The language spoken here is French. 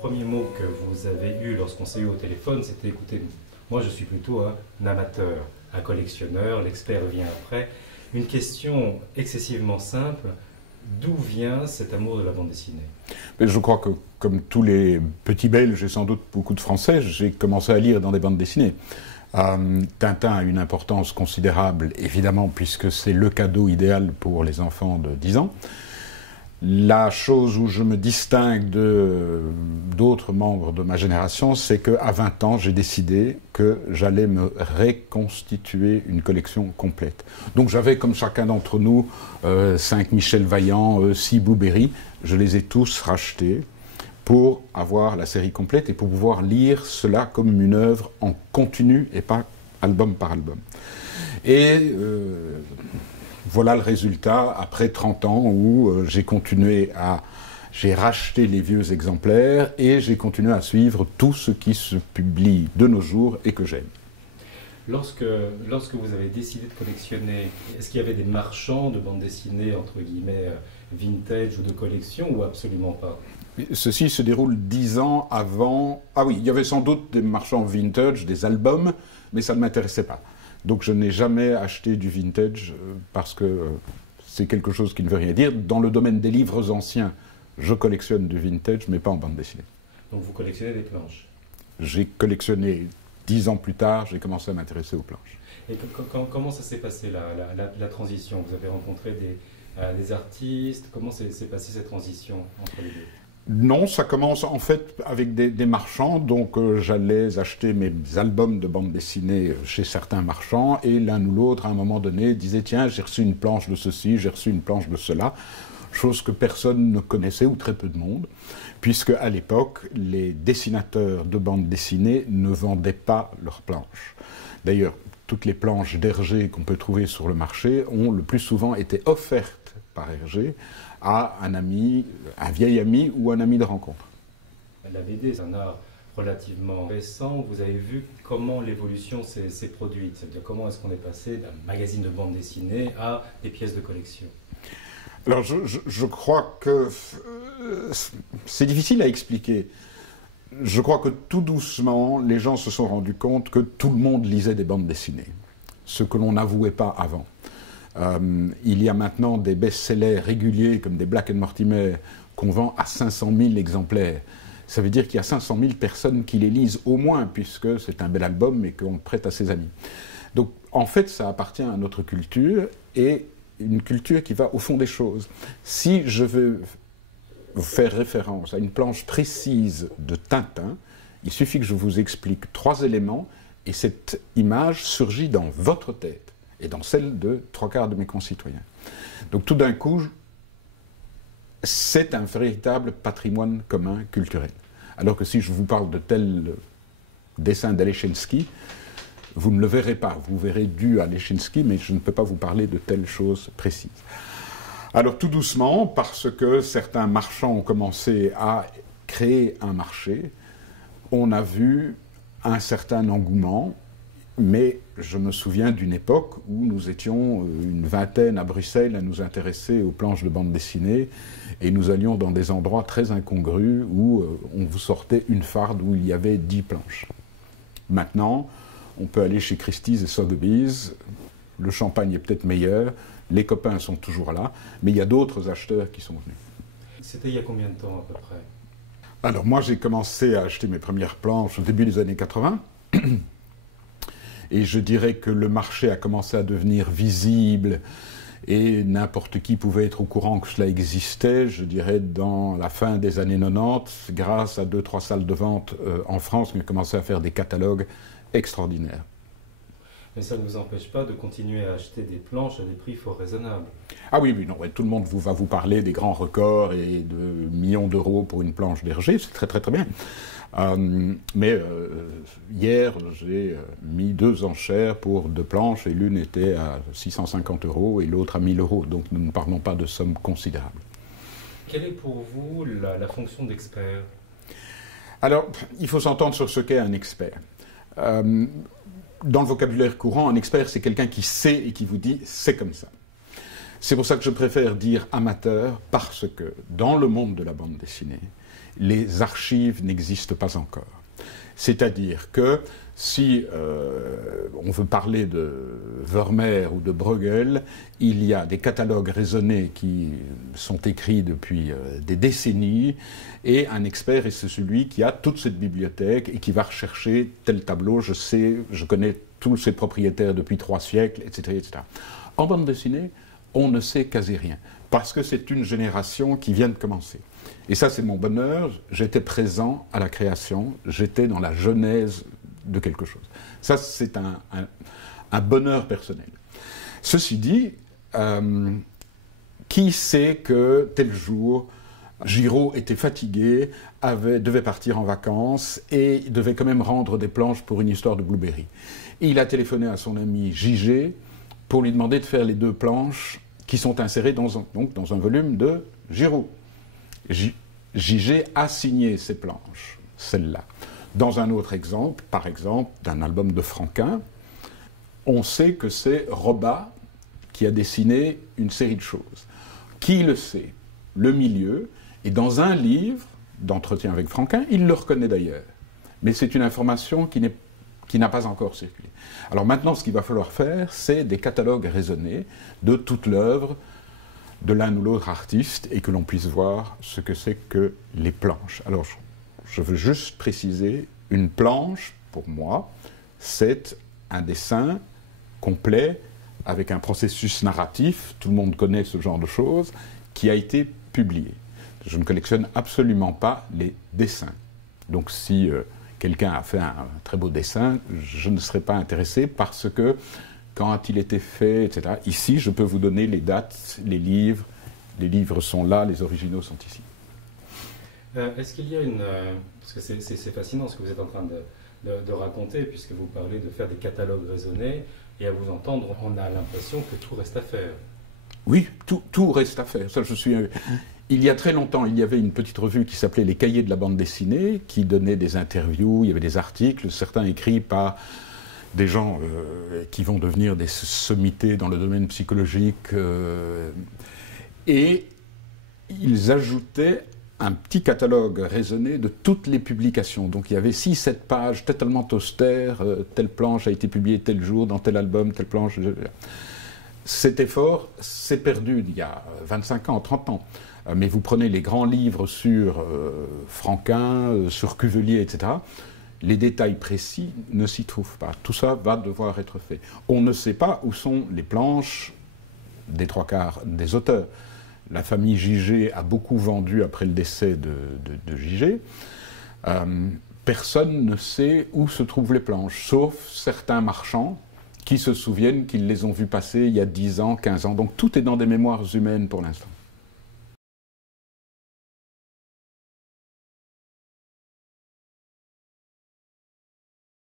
premier mot que vous avez eu lorsqu'on s'est eu au téléphone, c'était écoutez, moi je suis plutôt un amateur, un collectionneur, l'expert vient après. Une question excessivement simple, d'où vient cet amour de la bande dessinée? Mais je crois que, comme tous les petits Belges et sans doute beaucoup de Français, j'ai commencé à lire dans des bandes dessinées. Tintin a une importance considérable, évidemment, puisque c'est le cadeau idéal pour les enfants de 10 ans. La chose où je me distingue d'autres membres de ma génération, c'est qu'à 20 ans, j'ai décidé que j'allais me reconstituer une collection complète. Donc j'avais, comme chacun d'entre nous, 5 Michel Vaillant, 6 Blueberry. Je les ai tous rachetés pour avoir la série complète et pour pouvoir lire cela comme une œuvre en continu et pas album par album. Et voilà le résultat après 30 ans où j'ai racheté les vieux exemplaires et j'ai continué à suivre tout ce qui se publie de nos jours et que j'aime. Lorsque vous avez décidé de collectionner, est-ce qu'il y avait des marchands de bande dessinée, entre guillemets, vintage ou de collection, ou absolument pas? Ceci se déroule 10 ans avant... Ah oui, il y avait sans doute des marchands vintage, des albums, mais ça ne m'intéressait pas. Donc je n'ai jamais acheté du vintage parce que c'est quelque chose qui ne veut rien dire. Dans le domaine des livres anciens, je collectionne du vintage, mais pas en bande dessinée. Donc vous collectionnez des planches? J'ai collectionné 10 ans plus tard, j'ai commencé à m'intéresser aux planches. Et comment ça s'est passé la transition? Vous avez rencontré des artistes? Comment s'est passée cette transition entre les deux? Non, ça commence en fait avec des marchands, donc j'allais acheter mes albums de bande dessinée chez certains marchands et l'un ou l'autre à un moment donné disait tiens j'ai reçu une planche de ceci, j'ai reçu une planche de cela, chose que personne ne connaissait ou très peu de monde, puisque à l'époque les dessinateurs de bande dessinée ne vendaient pas leurs planches. D'ailleurs, toutes les planches d'Hergé qu'on peut trouver sur le marché ont le plus souvent été offertes par Hergé à un ami, un vieil ami ou un ami de rencontre. La BD, c'est un art relativement récent. Vous avez vu comment l'évolution s'est produite. C'est-à-dire comment est-ce qu'on est passé d'un magazine de bande dessinée à des pièces de collection? Alors je crois que c'est difficile à expliquer. Je crois que tout doucement, les gens se sont rendus compte que tout le monde lisait des bandes dessinées, ce que l'on n'avouait pas avant. Il y a maintenant des best-sellers réguliers comme des Black & Mortimer qu'on vend à 500 000 exemplaires. Ça veut dire qu'il y a 500 000 personnes qui les lisent au moins, puisque c'est un bel album et qu'on le prête à ses amis. Donc en fait, ça appartient à notre culture et une culture qui va au fond des choses. Si je veux faire référence à une planche précise de Tintin, il suffit que je vous explique 3 éléments et cette image surgit dans votre tête et dans celle de 3/4 de mes concitoyens. Donc tout d'un coup, c'est un véritable patrimoine commun culturel. Alors que si je vous parle de tel dessin d'Alechinsky, vous ne le verrez pas. Vous verrez du Alechinsky, mais je ne peux pas vous parler de telle chose précise. Alors tout doucement, parce que certains marchands ont commencé à créer un marché, on a vu un certain engouement. Mais je me souviens d'une époque où nous étions une vingtaine à Bruxelles à nous intéresser aux planches de bande dessinée et nous allions dans des endroits très incongrus où on vous sortait une farde où il y avait 10 planches. Maintenant, on peut aller chez Christie's et Sotheby's, le champagne est peut-être meilleur, les copains sont toujours là, mais il y a d'autres acheteurs qui sont venus. C'était il y a combien de temps à peu près? Alors moi j'ai commencé à acheter mes premières planches au début des années 80. Et je dirais que le marché a commencé à devenir visible et n'importe qui pouvait être au courant que cela existait, je dirais, dans la fin des années 90, grâce à 2-3 salles de vente en France qui ont commencé à faire des catalogues extraordinaires. Mais ça ne vous empêche pas de continuer à acheter des planches à des prix fort raisonnables. Ah oui, non, tout le monde va vous parler des grands records et de millions d'euros pour une planche d'Hergé, c'est très très très bien. Mais hier, j'ai mis 2 enchères pour 2 planches et l'une était à 650 € et l'autre à 1000 €. Donc nous ne parlons pas de sommes considérables. Quelle est pour vous la fonction d'expert? Alors, il faut s'entendre sur ce qu'est un expert. Dans le vocabulaire courant, un expert, c'est quelqu'un qui sait et qui vous dit « c'est comme ça ». C'est pour ça que je préfère dire amateur, parce que dans le monde de la bande dessinée, les archives n'existent pas encore. C'est-à-dire que si on veut parler de Vermeer ou de Bruegel, il y a des catalogues raisonnés qui sont écrits depuis des décennies, et un expert, et c'est celui qui a toute cette bibliothèque et qui va rechercher tel tableau, je connais tous ses propriétaires depuis 3 siècles, etc., etc. En bande dessinée, on ne sait quasi rien, parce que c'est une génération qui vient de commencer. Et ça, c'est mon bonheur, j'étais présent à la création, j'étais dans la genèse de quelque chose. Ça, c'est un bonheur personnel. Ceci dit, qui sait que tel jour, Giraud était fatigué, devait partir en vacances et devait quand même rendre des planches pour une histoire de Blueberry. Et il a téléphoné à son ami J.G. pour lui demander de faire les 2 planches qui sont insérées dans un volume de Giraud. J.G. a signé ces planches, celles-là. Dans un autre exemple, par exemple, d'un album de Franquin, on sait que c'est Robat qui a dessiné une série de choses. Qui le sait? Le milieu. Et dans un livre d'entretien avec Franquin, il le reconnaît d'ailleurs. Mais c'est une information qui n'a pas encore circulé. Alors maintenant, ce qu'il va falloir faire, c'est des catalogues raisonnés de toute l'œuvre de l'un ou l'autre artiste et que l'on puisse voir ce que c'est que les planches. Alors, je veux juste préciser, une planche, pour moi, c'est un dessin complet avec un processus narratif, tout le monde connaît ce genre de choses, qui a été publié. Je ne collectionne absolument pas les dessins. Donc si quelqu'un a fait un très beau dessin, je ne serais pas intéressé parce que quand il était fait, etc. Ici, je peux vous donner les dates, les livres sont là, les originaux sont ici. Est-ce qu'il y a une... parce que c'est fascinant ce que vous êtes en train de raconter, puisque vous parlez de faire des catalogues raisonnés, et à vous entendre, on a l'impression que tout reste à faire. Oui, tout reste à faire. Ça, il y a très longtemps, il y avait une petite revue qui s'appelait Les Cahiers de la bande dessinée, qui donnait des interviews, il y avait des articles, certains écrits par des gens qui vont devenir des sommités dans le domaine psychologique, et ils ajoutaient un petit catalogue raisonné de toutes les publications. Donc il y avait 6-7 pages totalement austères, telle planche a été publiée tel jour, dans tel album, telle planche... Cet effort s'est perdu il y a 25 ans, 30 ans. Mais vous prenez les grands livres sur Franquin, sur Cuvelier, etc., les détails précis ne s'y trouvent pas. Tout ça va devoir être fait. On ne sait pas où sont les planches des 3/4 des auteurs. La famille J.G. a beaucoup vendu après le décès de J.G. Personne ne sait où se trouvent les planches, sauf certains marchands qui se souviennent qu'ils les ont vues passer il y a 10 ans, 15 ans. Donc tout est dans des mémoires humaines pour l'instant.